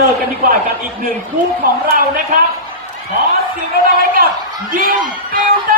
เจอกันดีกว่ากับอีกหนึ่งคู่ของเรานะครับ ขอเสียงอะไรกับยิมติวเตอร์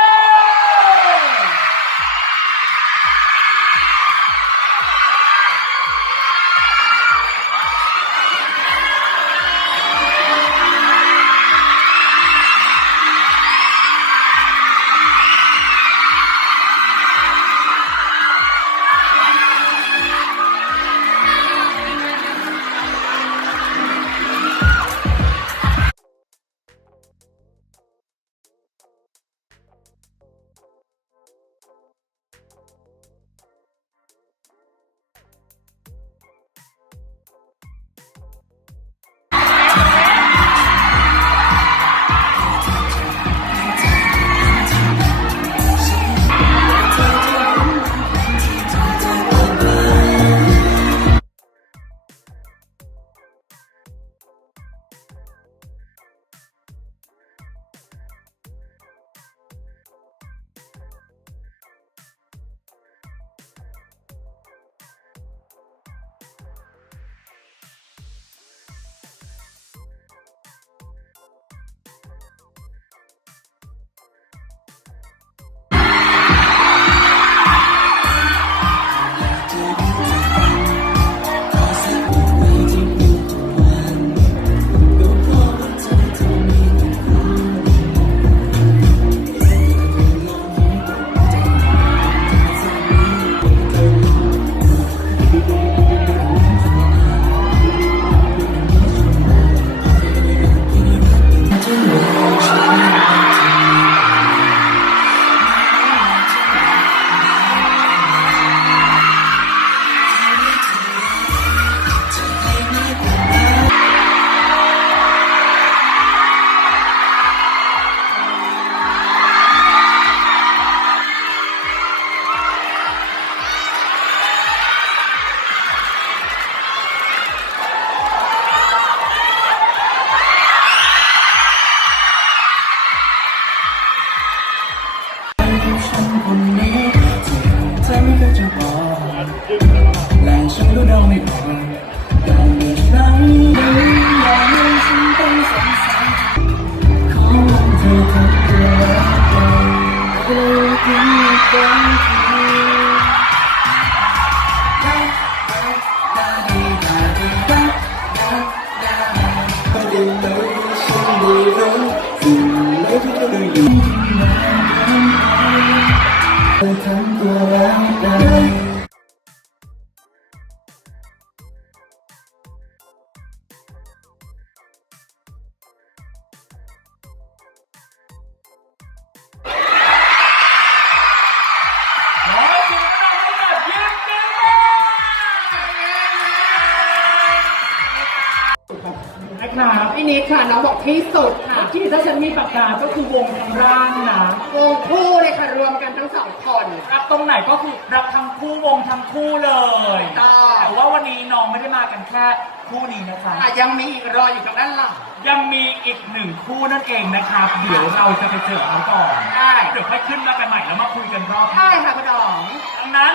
นะครับพี่นิดค่ะน้องบอกที่สุดค่ะที่ถ้าฉันมีปากกาก็คือวงทั้งร่างนะ วงคู่เลยค่ะรวมกันทั้งสองคนรักตรงไหนก็คือรักทั้งคู่วงทั้งคู่เลย ต่อแต่ว่าวันนี้น้องไม่ได้มากันแค่คู่นี้นะจ๊ะอะยังมีอีกรออยู่ทางด้านหลังยังมีอีกหนึ่งคู่นั่นเองนะครับ เดี๋ยวเราจะไปเจอเขาก่อน ได้เดี๋ยวค่อยขึ้นมากันใหม่แล้วมาคุยกันรอบหน้าใช่ค่ะคุณน้อง ดังนั้น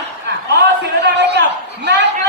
ขอเสียงดังให้กับแม็กซ์แล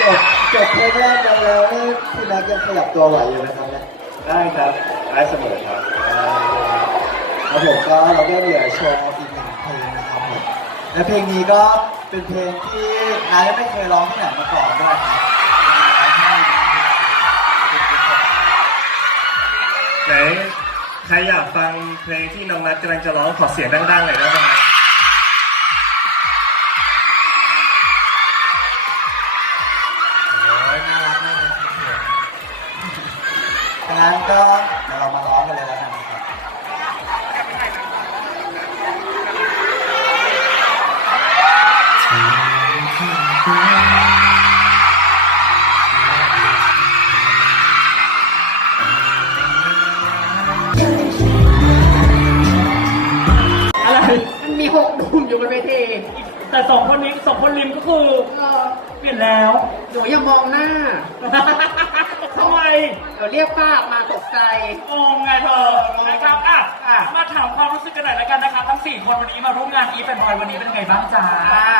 จบเพลงแรกไปแล้วนี่พี่นักยังขยับตัวไหวอยู่นะครับเนี่ยได้ครับได้เสมอครับครับผมก็เราก็เหลือโชว์อีกหนึ่งเพลงนะครับผมและเพลงนี้ก็เป็นเพลงที่นายไม่เคยร้องที่ไหนมาก่อนด้วยครัไหนใครอยากฟังเพลงที่น้องนัทกำลังจะร้องขอเสียงดังๆหน่อยได้ไหม งนั้นก็เดี๋ยวเรามาร้องกันเลยแล้วกันนะครับอะไร มันมีหกหนุ่มอยู่บนเวที แต่สองคนนี้สองคนริมก็คือเออเปลี่ยนแล้วหนูอย่ามองหน้าทำไมเดี๋ยวเรียกป้ามาตกใจงงไงเธอนะครับอะอะมาถามความรู้สึกกันหน่อยแล้วกันนะครับทั้งสี่คนวันนี้มาร่วมงานอีฟแอนบอยวันนี้เป็นไงบ้างจ๊ะอ่า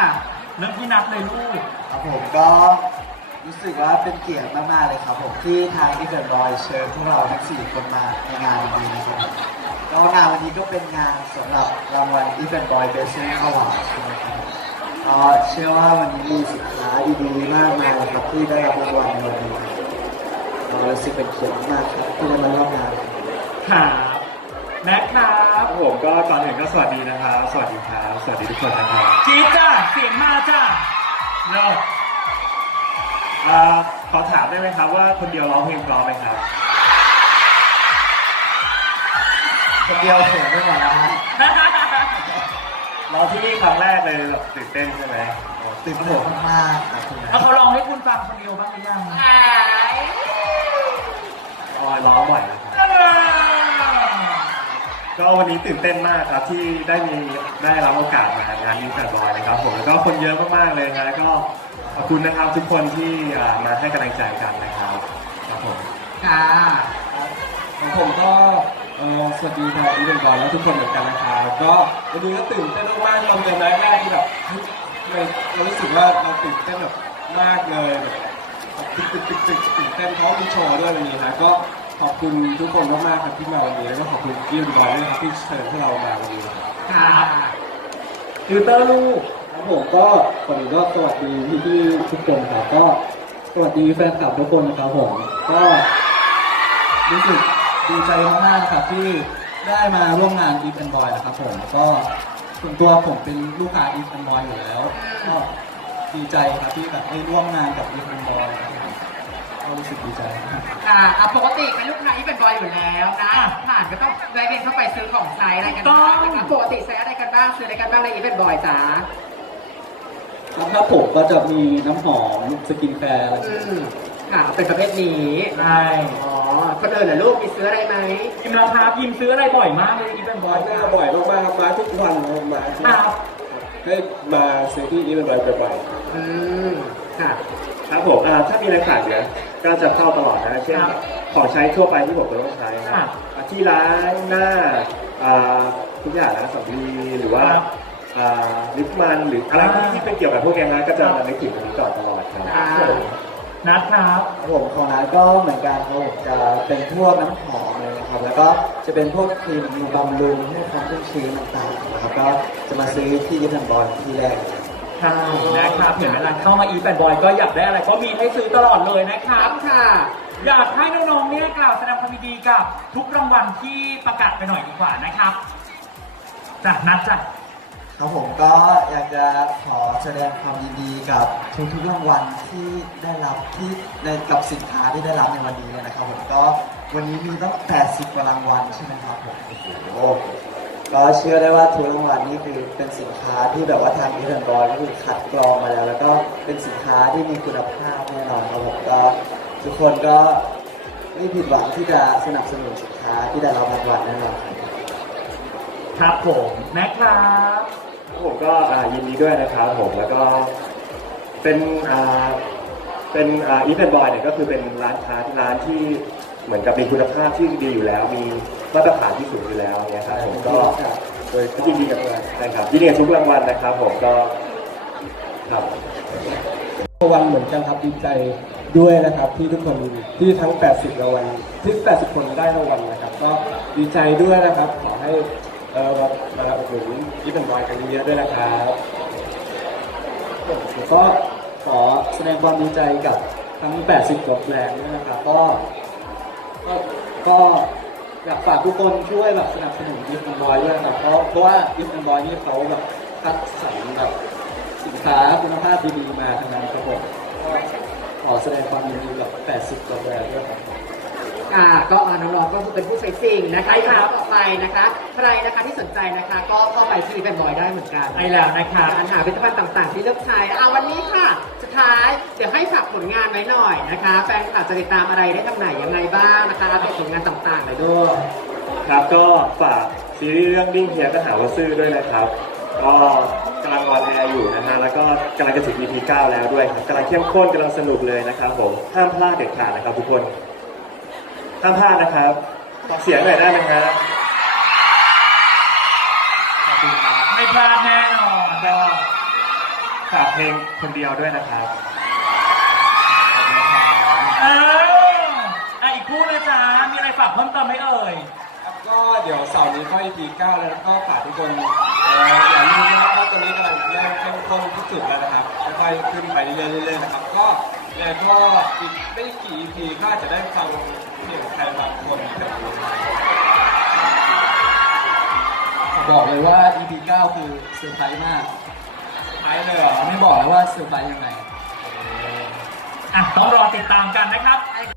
เริ่มที่นัดเลยลูก ครับผมก็รู้สึกว่าเป็นเกียรติมากๆเลยครับผมที่ทางที่เกิดรอยเชิญพวกเราทั้งสี่คนมาในงานวันนี้นะครับ ก็งานวันนี้ก็เป็นงานสำหรับรางวัลที่เป็นบอยเบสเซนอวอร์ดใช่ไหมครับก็เชื่อว่าวันนี้มีสินค้าดีๆมากมายเลยครับที่ได้รับรางวัลในวันนี้ครับก็รู้สึกเป็นเกียรติมากครับที่ได้มาร่วมงานครับแม็กครับครับผมก็ก่อนอื่นก็สวัสดีนะครับสวัสดีครับสวัสดีทุกคนนะครับจี๊ดจ้าเสียงมาจ้าเราอ่าขอถามได้ไหมครับว่าคนเดียวร้องเพลงเพราะไหมครับ คนเดียวเขินไม่ไหวแล้วฮะร้องที่นี่ครั้งแรกเลยแบบตื่นเต้นใช่ไหมตื่นเต้นมากๆครับคุณเอาเขาลองให้คุณฟังคนเดียวบ้างหรือยังออยร้องบ่อยนะครับก็วันนี้ตื่นเต้นมากครับที่ได้มีได้รับโอกาสมางานนี้แฟนบอยนะครับผมแล้วก็คนเยอะมากๆเลยนะแล้วก็ขอบคุณนะครับทุกคนที่อ่ามาให้กำลังใจกันนะครับครับผม ค่ะ ของผมก็ เอ่อสวัสดีทางอีเวนต์บอลและทุกคนเหมือนกันนะครับก็วันนี้ก็ตื่นเต้นมากๆตอนเรียนแรกๆที่แบบเฮ้ยทำไมเรารู้สึกว่าเราตื่นเต้นแบบมากเลยแบบตึกตึกตึกตึกตื่นเต้นเพราะมีโชว์ด้วยวันนี้นะก็ขอบคุณทุกคนมากๆครับที่มาวันนี้แล้วก็ขอบคุณอีเวนต์บอลด้วยนะครับที่เชิญให้เรามาวันนี้ครับ ค่ะฟิลเตอร์ลูก ครับผมก็ก่อนอื่นก็สวัสดีพี่ๆทุกคนครับก็สวัสดีแฟนคลับทุกคนนะครับผมก็รู้สึก ดีใจมากๆครับที่ได้มาร่วมงาน e ีฟแอนบอยนะครับผมก็ส่วนตัวผมเป็นลูกค้า e ีฟแอนบอยอยู่แล้วก็ดีใจครับที่แบบได้ร่วมงานกับ e ีฟแอนบอยก็รู้สึกดีใจมากค่ะอะปกติเป็นลูกค้าที่เป็นบอยอยู่แล้วนะ ผ่านก็ต้องแวะเวียนเข้าไปซื้อของใช้อะไรกันบ้างนะคะปกติใช้อะไรกันบ้างซื้ออะไรกันบ้างในอีเป็นบอยจ้า แล้วถ้าผมก็จะมีน้ำหอมสกินแคร์อะไรอืมค่ะ เป็นประเภทนี้ ใช่ อ๋อ คนอื่นเหรอลูกมีซื้ออะไรไหมยิมราคายิมซื้ออะไรบ่อยมากเลยอีเวนต์บอยมาบ่อยมากๆบมาทุกวันมาที่ครับให้มาซื้อที่อีเวนต์บอยบ่อยๆอืมค่ะ ครับผมอ่าถ้ามีอะไรขาดเหลือก็จะเข้าตลอดนะเช่นครับของใช้ทั่วไปที่ผมจะต้องใช้นะครับอ่าที่ล้างหน้าอ่าทุกอย่างนะสำลีหรือว่าครับอ่าลิปมันหรืออะไรอ่ที่เป็นเกี่ยวกับพวกเนี้นะก็จะนึกถึงตรงนี้ก่อนตลอดครับอ่า นัดครับครับผมของน้าก็เหมือนกันครับผมจะเป็นพวกน้ำหอมเลยนะครับ แล้วก็จะเป็นพวกครีมบำรุงให้ความชุ่มชื้นต่างๆนะครับก็จะมาซื้อที่ยินบอลที่แรกเลยใช่นะครับเห็นเวลาเข้ามาอีแฟนบอยก็อยากได้อะไรก็มีให้ซื้อตลอดเลยนะคครัรับบค่ะ อยากให้น้องๆเนี่ยกล่าวแสดงความยินดีกับทุกรางวัลที่ประกาศไปหน่อยดีกว่านะครับจ้ะนัดจ้ะ ครับผมก็อยากจะขอแสดงความยินดีกับทุกๆรางวัลที่ได้รับที่ในกับสินค้าที่ได้รับในวันนี้เลยนะครับผมก็วันนี้มีตั้ง80กว่ารางวัลใช่ไหมครับผมโอ้โหก็เชื่อได้ว่าทุกรางวัลนี่คือเป็นสินค้าที่แบบว่าทางอีเวนบอยก็คือคัดกรองมาแล้ว แล้วก็เป็นสินค้าที่มีคุณภาพแน่นอนครับผมก็ทุกคนก็ไม่ผิดหวังที่จะสนับสนุนสินค้าที่ได้รับรางวัลแน่นอนครับ ครับผมแม็กครับ ผมก็อ่ายินดีด้วยนะครับผมแล้วก็เป็นอ่าเป็นอ่าอีเวนต์บอยเนี่ยก็คือเป็นร้านค้าที่ร้านที่เหมือนกับมีคุณภาพที่ดีอยู่แล้ว มีมาตรฐานที่สูงอยู่แล้วเนี่ยครับผมก็โดยยินดีกับใช่ครับยินดีกับทุกรางวัลนะครับ ผมก็ครับรางวัลเหมือนกันครับดีใจด้วยนะครับที่ทุกคนที่ทั้ง 80 รางวัลที่ 80 คนได้รางวัลนะครับ ก็ดีใจด้วยนะครับขอให้ เออมามาอุดหนุนยี่เป็นบอยกันเยอะๆด้วยนะครับก็ขอแสดงความดีใจกับทั้ง 80 กว่าแบรนด์ด้วยนะครับก็ก็ก็อยากฝากทุกคนช่วยแบบสนับสนุนยิปแอนบอยด้วยครับเพราะเพราะว่ายิปแอนบอยนี่เขาแบบคัดสรรแบบสินค้าคุณภาพดีๆมาทั้งนั้นครับผมขอแสดงความยินดีกับ 80 กว่าแบรนด์ด้วยครับ อ่าก็อ่าน้องๆก็คือเป็นผู้ใช้จริงนะคะถามต่อไปนะคะ ใครนะคะที่สนใจนะคะ ก็เข้าไปที่เป็นบอยได้เหมือนกันไปแล้วนะครับการหาผลิตภัณฑ์ต่างๆ ที่เลือกใช้อ่าวันนี้ค่ะ สุดท้ายเดี๋ยวให้ฝากผลงานไว้หน่อยนะคะ แฟนคลับจะติดตามอะไรได้ทางไหนยังไงบ้างนะคะอัปเดตผลงานต่างๆเลยด้วยครับก็ฝากซีรีส์เรื่องดิ้งเฮียก็หาว่าซื่อด้วยนะครับก็กำลังออนแอร์อยู่นะฮะแล้วก็กำลังจะถึง EP 9แล้วด้วยครับกำลังเข้มข้นกำลังสนุกเลยนะครับผมห้ามพลาดเด็ดขาดนะครับทุกคน ห้ามพลาดนะครับขอเสียงหน่อยได้ไหมครับขอบคุณครับไม่พลาดแน่นอนก็ฝากเพลงคนเดียวด้วยนะครับเอออะอีกคู่นะจ๊ะมีอะไรฝากเพิ่มเติมไหมเอ่ย ครับก็เดี๋ยวเสาร์นี้เข้า EP 9แล้วก็ฝากทุกคนเอ่ออย่าลืมนะครับว่าตอนนี้กำลังเริ่มเข้มข้นที่สุดแล้วนะครับค่อยๆขึ้นไปเรื่อยๆเรื่อยๆนะครับก็ แล้วก็อีกไม่กี่ EP ก็อาจจะได้ฟังเสียงใครบางคนจากวงบอกเลยว่า EP 9 คือเซอร์ไพรส์มากเซอร์ไพรส์เลยเหรอ ไม่บอกเลยว่าเซอร์ไพรส์ยังไง อะต้องรอติดตามกันนะครับ